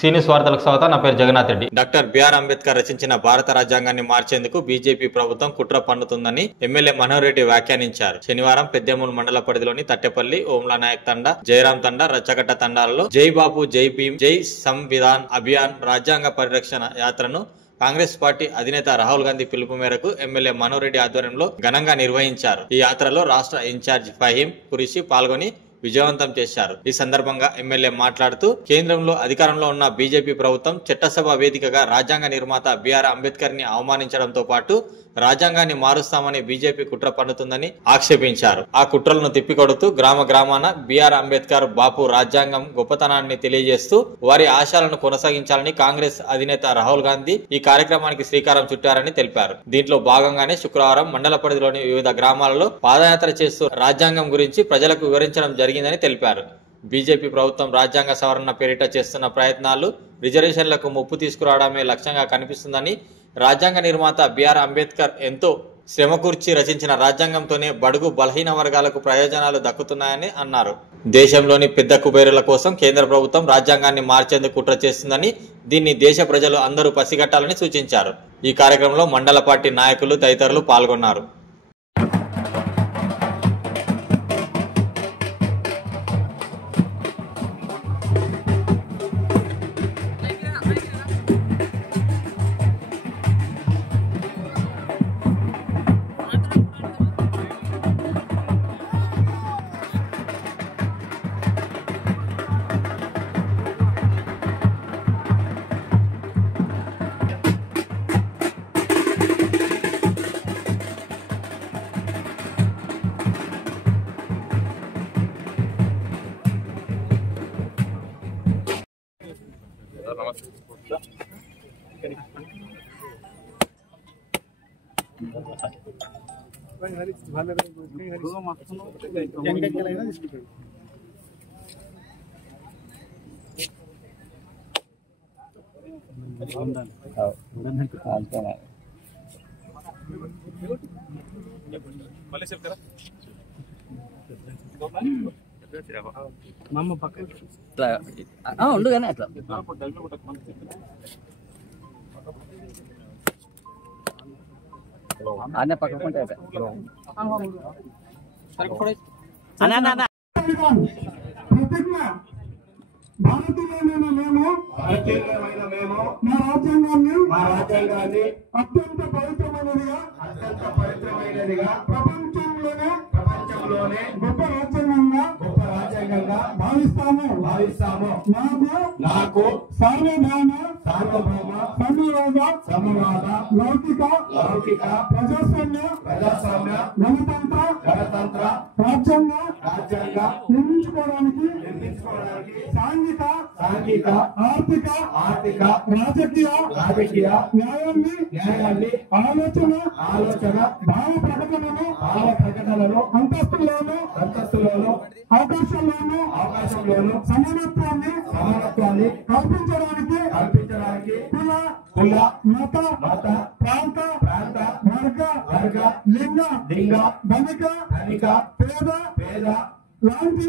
సీనియస్ వార్తలకు స్వాగతం. నా పేరు జగన్నాథ్ రెడ్డి. డాక్టర్ బిఆర్ అంబేద్కర్ రచించిన భారత రాజ్యాంగాన్ని మార్చేందుకు బీజేపీ ప్రభుత్వం కుట్ర పన్నుతుందని ఎమ్మెల్యే మనోహర్ రెడ్డి వ్యాఖ్యానించారు. శనివారం పెద్దేమూరు మండల పరిధిలోని తట్టెపల్లి, ఓంలా నాయక్ తండా, జయరాం తండా, రచ్చగట్ట తండాలలో జై బాపు, జై భీమ్, జై సంవిధాన్ అభియాన్ రాజ్యాంగ పరిరక్షణ యాత్రను కాంగ్రెస్ పార్టీ అధినేత రాహుల్ గాంధీ పిలుపు మేరకు ఎమ్మెల్యే మనోహర్ రెడ్డి ఆధ్వర్యంలో ఘనంగా నిర్వహించారు. ఈ యాత్రలో రాష్ట్ర ఇన్ఛార్జ్ ఫహీం కురిషి పాల్గొని విజయవంతం చేశారు. ఈ సందర్భంగా ఎమ్మెల్యే మాట్లాడుతూ కేంద్రంలో అధికారంలో ఉన్న బీజేపీ ప్రభుత్వం చట్టసభ వేదికగా రాజ్యాంగ నిర్మాత బిఆర్ అంబేద్కర్ ని అవమానించడంతో పాటు రాజ్యాంగాన్ని మారుస్తామని బీజేపీ కుట్ర పన్నుతుందని ఆక్షేపించారు. ఆ కుట్రలను తిప్పికొడుతూ గ్రామ గ్రామాన బిఆర్ అంబేద్కర్ బాపు రాజ్యాంగం గొప్పతనాన్ని తెలియజేస్తూ వారి ఆశయాలను కొనసాగించాలని కాంగ్రెస్ అధినేత రాహుల్ గాంధీ ఈ కార్యక్రమానికి శ్రీకారం చుట్టారని తెలిపారు. దీంట్లో భాగంగానే శుక్రవారం మండల పరిధిలోని వివిధ గ్రామాలలో పాదయాత్ర చేస్తూ రాజ్యాంగం గురించి ప్రజలకు వివరించడం జరిగిందని తెలిపారు. బీజేపీ ప్రభుత్వం రాజ్యాంగ సవరణ పేరిట చేస్తున్న ప్రయత్నాలు రిజర్వేషన్లకు ముప్పు తీసుకురావడమే లక్ష్యంగా కనిపిస్తుందని, రాజ్యాంగ నిర్మాత బిఆర్ అంబేద్కర్ ఎంతో శ్రమకూర్చి రచించిన రాజ్యాంగంతోనే బడుగు బలహీన వర్గాలకు ప్రయోజనాలు దక్కుతున్నాయని అన్నారు. దేశంలోని పెద్ద కుబేరుల కోసం కేంద్ర ప్రభుత్వం రాజ్యాంగాన్ని మార్చేందుకు కుట్ర చేస్తుందని, దీన్ని దేశ ప్రజలు అందరూ పసిగట్టాలని సూచించారు. ఈ కార్యక్రమంలో మండల పార్టీ నాయకులు తదితరులు పాల్గొన్నారు. ఉండు కానీ అట్లా అన్న పక్కకుంటే భారతీయులైన మేము మా రాజ్యాంగాన్ని అత్యంత పవిత్రమైనదిగా ప్రపంచంలోనే గొప్ప రాజ్యాంగంగా భావిస్తాము. నాకు సార్వభౌమ సంవాద లౌకిక ప్రజాస్వామ్య గణతంత్ర రాజ్యాంగ నిర్మించుకోవడానికి సాంఘిక ఆర్థిక రాజకీయ న్యాయాన్ని ఆలోచన భావ ప్రకటనలో అంతస్తులోను అవకాశంలోను సమానత్వాన్ని కల్పించడానికి కుల మత ప్రాంత వర్గ లింగ ధనిక పేద లాంటి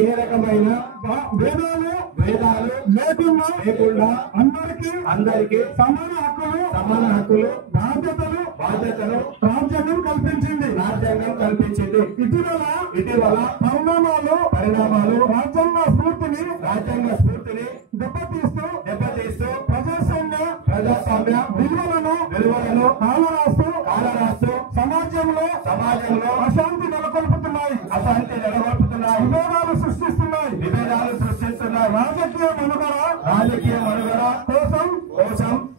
ఏ రకమైన భేదాలు లేకుండా అందరికీ సమాన హక్కులు బాధ్యతలు రాజ్యాంగం కల్పించింది. ఇటీవల పరిణామాలు రాజ్యాంగ స్ఫూర్తిని దెబ్బతీస్తూ ప్రజాస్వామ్య విలువలను కాలరాస్తూ సమాజంలో అశాంతి నెలకొల్పుతున్నాయి, విభేదాలు సృష్టిస్తున్నాయి. రాజకీయ మనుగడ కోసం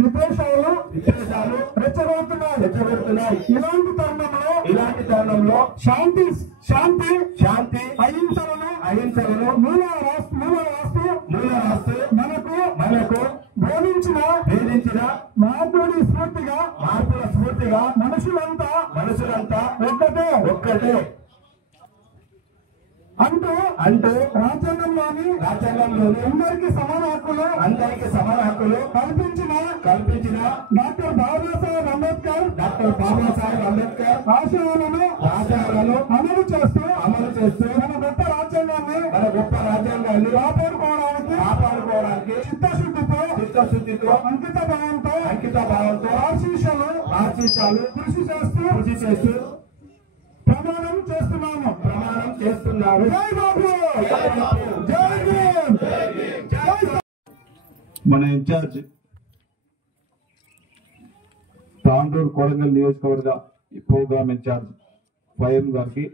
విద్వేషాలు రెచ్చగొడుతున్నాయి. ఇలాంటి తరుణంలో శాంతి అహింసలను మూల రాస్తూ మనకు బోధించిన మార్పుల స్ఫూర్తిగా మనుషులంతా ఒక్కటే అంటూ రాజ్యాంగంలోని అందరికీ సమాన హక్కులు కల్పించిన డాక్టర్ బాబాసాహెబ్ అంబేద్కర్ ఆశయాలను అమలు చేస్తూ మన గొప్ప రాజ్యాంగాన్ని కాపాడుకోవడానికి చిత్తశుద్ధితో అంకిత భావంతో ఆశీస్సులు కృషి చేస్తూ ప్రమాణం చేస్తున్నారు. జై బాబు, జై భీమ్, జై. మన ఇన్ఛార్జ్ తాండూరు కొడంగల్ నియోజకవర్గ ప్రోగ్రామ్ ఇన్ఛార్జ్ ఫైఎం గారికి,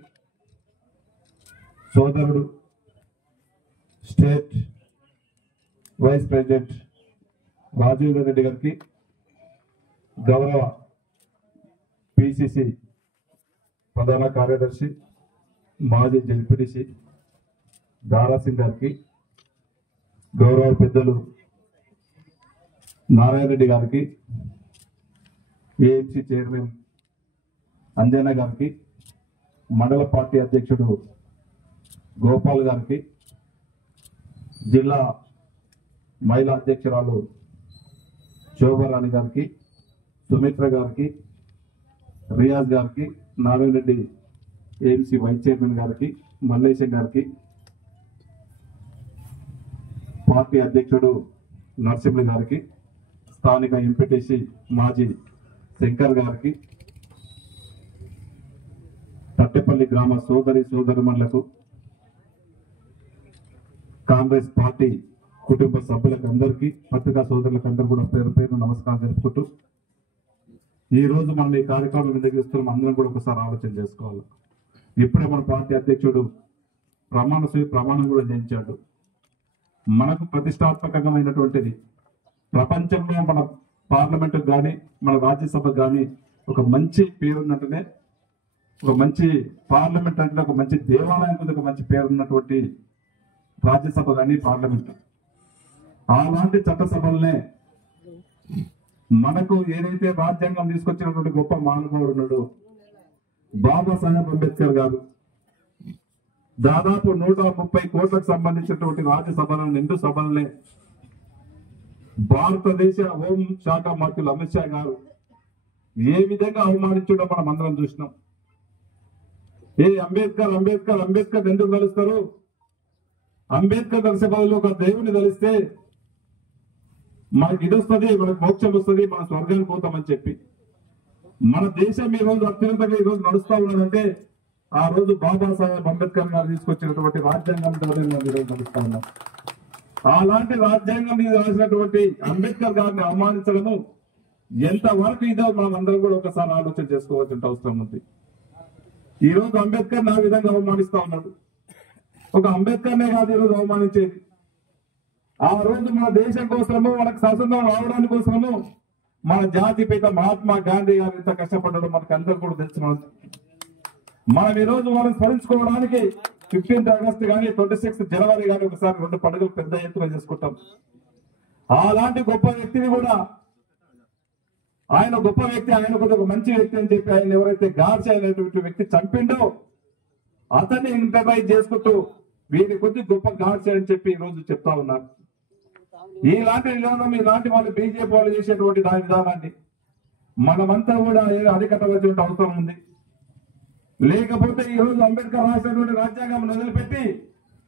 సోదరుడు state vice president Rajiv Reddy గారికి, గౌరవ పిసిసి ప్రధాన కార్యదర్శి మాజీ జెడ్పీటీసీ దారాసింగ్ గారికి, గౌరవ పెద్దలు నారాయణ రెడ్డి గారికి, ఏఎంసీ చైర్మన్ అంజన్న గారికి, మండల పార్టీ అధ్యక్షుడు గోపాల్ గారికి, జిల్లా మహిళా అధ్యక్షురాలు శోభారాణి గారికి, సుమిత్ర గారికి, రియాజ్ గారికి, Narayana Reddy AMC vice chairman గారికి, మల్లేశం గారికి, పార్టీ అధ్యక్షుడు నరసింహ గారికి, స్థానిక ఎంపీటీసీ మాజీ శంకర్ గారికి, తట్టెపల్లి గ్రామ సోదరిమణులకు, కాంగ్రెస్ పార్టీ కుటుంబ సభ్యులకు అందరికీ, పత్రికా సోదరులకు అందరూ కూడా పేరు పేరు నమస్కారం తెలుపుకుంటూ, ఈ రోజు మనం ఈ కార్యక్రమం నిర్వహిస్తున్నాం. అందరం కూడా ఒకసారి ఆలోచన చేసుకోవాలి. ఇప్పుడే మన పార్టీ అధ్యక్షుడు ప్రమాణం కూడా చేయించాడు. మనకు ప్రతిష్టాత్మకమైనటువంటిది ప్రపంచంలో మన పార్లమెంటుకు కానీ మన రాజ్యసభకు కానీ ఒక మంచి పేరున్నట్టునే, ఒక మంచి పార్లమెంట్ అంటే ఒక మంచి దేవాలయానికి ఒక మంచి పేరున్నటువంటి రాజ్యసభ కానీ పార్లమెంట్. అలాంటి చట్టసభలనే మనకు ఏదైతే రాజ్యాంగం తీసుకొచ్చినటువంటి గొప్ప మానవుడు ఉన్నాడు బాబాసాహెబ్ అంబేద్కర్ గారు, దాదాపు 130 కోట్లకు సంబంధించినటువంటి రాజ్యసభలను 2 సభలనే భారతదేశ హోం శాఖ మంత్రులు అమిత్ షా గారు ఏ విధంగా అవమానించడం మనం అందరం చూసినాం. అంబేద్కర్ అంబేద్కర్ అంబేద్కర్ ఎందుకు కలుస్తారు? అంబేద్కర్ కలిసే బదులు ఒక దేవుని కలిస్తే మనకి ఇది వస్తుంది, మనకు మోక్షం వస్తుంది, మన స్వర్గానికి పోతామని చెప్పి మన దేశం ఈ రోజు అత్యంతగా ఈ రోజు నడుస్తా ఉన్నదంటే ఆ రోజు బాబాసాహెబ్ అంబేద్కర్ గారు తీసుకొచ్చినటువంటి రాజ్యాంగంతో మనం ఈరోజు నడుస్తా ఉన్నాం. అలాంటి రాజ్యాంగం మీద రాసినటువంటి అంబేద్కర్ గారిని అవమానించడము ఎంతవరకు ఇదో మనం అందరం కూడా ఒకసారి ఆలోచన చేసుకోవాల్సిన అవసరం ఉంది. ఈ రోజు అంబేద్కర్ నా విధంగా అవమానిస్తా ఉన్నాడు. ఒక అంబేద్కర్నే కాదు ఈరోజు అవమానించేది. ఆ రోజు మన దేశం కోసము, మనకు స్వతంత్రం రావడానికి కోసము మన జాతిపిత మహాత్మా గాంధీ గారు ఎంత కష్టపడ్డాడో మనకు అందరూ కూడా తెలిసిన. మనం ఈ రోజు మనం స్మరించుకోవడానికి 15th ఆగస్టు కానీ 26th జనవరి కానీ ఒకసారి 2 పండుగలు పెద్ద ఎత్తున చేసుకుంటాం. అలాంటి గొప్ప వ్యక్తిని కూడా ఆయన గొప్ప వ్యక్తి, ఆయన కూడా ఒక మంచి వ్యక్తి అని చెప్పి ఆయన ఎవరైతే గాడ్సే అనేటువంటి వ్యక్తి చంపిండో అతన్ని ఇంటర్వైజ్ చేసుకుంటూ వీరి కొద్ది గొప్ప గాడ్సే అని చెప్పి ఈ రోజు చెప్తా ఉన్నారు. ఇలాంటి విధానం ఇలాంటి వాళ్ళు బీజేపీ వాళ్ళు చేసేటువంటి దాని విధానాన్ని మనమంతా కూడా అరికట్టవలసిన అవసరం ఉంది. లేకపోతే ఈ రోజు అంబేద్కర్ రాసినటువంటి రాజ్యాంగం వదిలిపెట్టి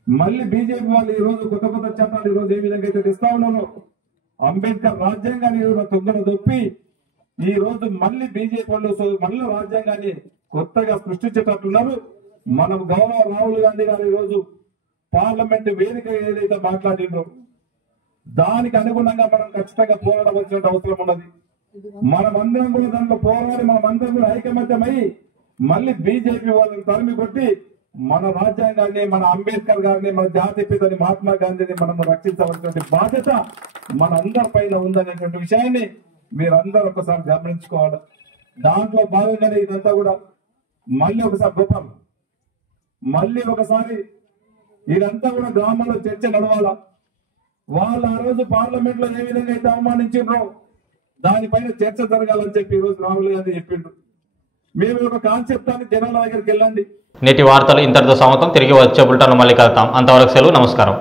మళ్ళీ బీజేపీ వాళ్ళు ఈ రోజు కొత్త కొత్త చట్టాలు ఈ రోజు ఏ విధంగా అయితే తెస్తా ఉన్నారో అంబేద్కర్ రాజ్యాంగాన్ని తొందర దొప్పి ఈ రోజు మళ్ళీ బీజేపీ వాళ్ళు మళ్ళీ రాజ్యాంగాన్ని కొత్తగా సృష్టించేటట్టున్నారు. మనం గౌరవ రాహుల్ గాంధీ గారు ఈ రోజు పార్లమెంట్ వేదిక ఏదైతే మాట్లాడిండ్రో దానికి అనుగుణంగా మనం ఖచ్చితంగా పోరాడవలసిన అవసరం ఉన్నది. మనమందరం కూడా దాంట్లో పోరాడి మనమందరం కూడా ఐకమత్యమై మళ్ళీ బీజేపీ వాళ్ళని తరిమి కొట్టి మన రాజ్యాంగాన్ని, మన అంబేద్కర్ గారిని, మన జాతిపితని మహాత్మా గాంధీని మనం రక్షించవలసిన బాధ్యత మన అందరి పైన ఉందనేటువంటి విషయాన్ని మీరందరూ ఒకసారి గమనించుకోవాలి. దాంట్లో భాగంగానే ఇదంతా కూడా మళ్ళీ ఒకసారి గొప్ప మళ్ళీ ఒకసారి ఇదంతా కూడా గ్రామాల్లో చర్చ నడవాలా. వాళ్ళు ఆ రోజు పార్లమెంట్ లో ఏ విధంగా అయితే అవమానించారో దానిపైన చర్చ జరగాలని చెప్పి ఈ రోజు రాహుల్ గాంధీ చెప్పిండ్రు. మేము ఒక కాన్సెప్ట్ అని జనాల దగ్గరికి వెళ్ళండి. నేటి వార్తలు ఇంతటితో సమాప్తం. తిరిగి వచ్చే బులెటిన్లో మళ్ళీ కలుద్దాం. అంతవరకు సెలవు. నమస్కారం.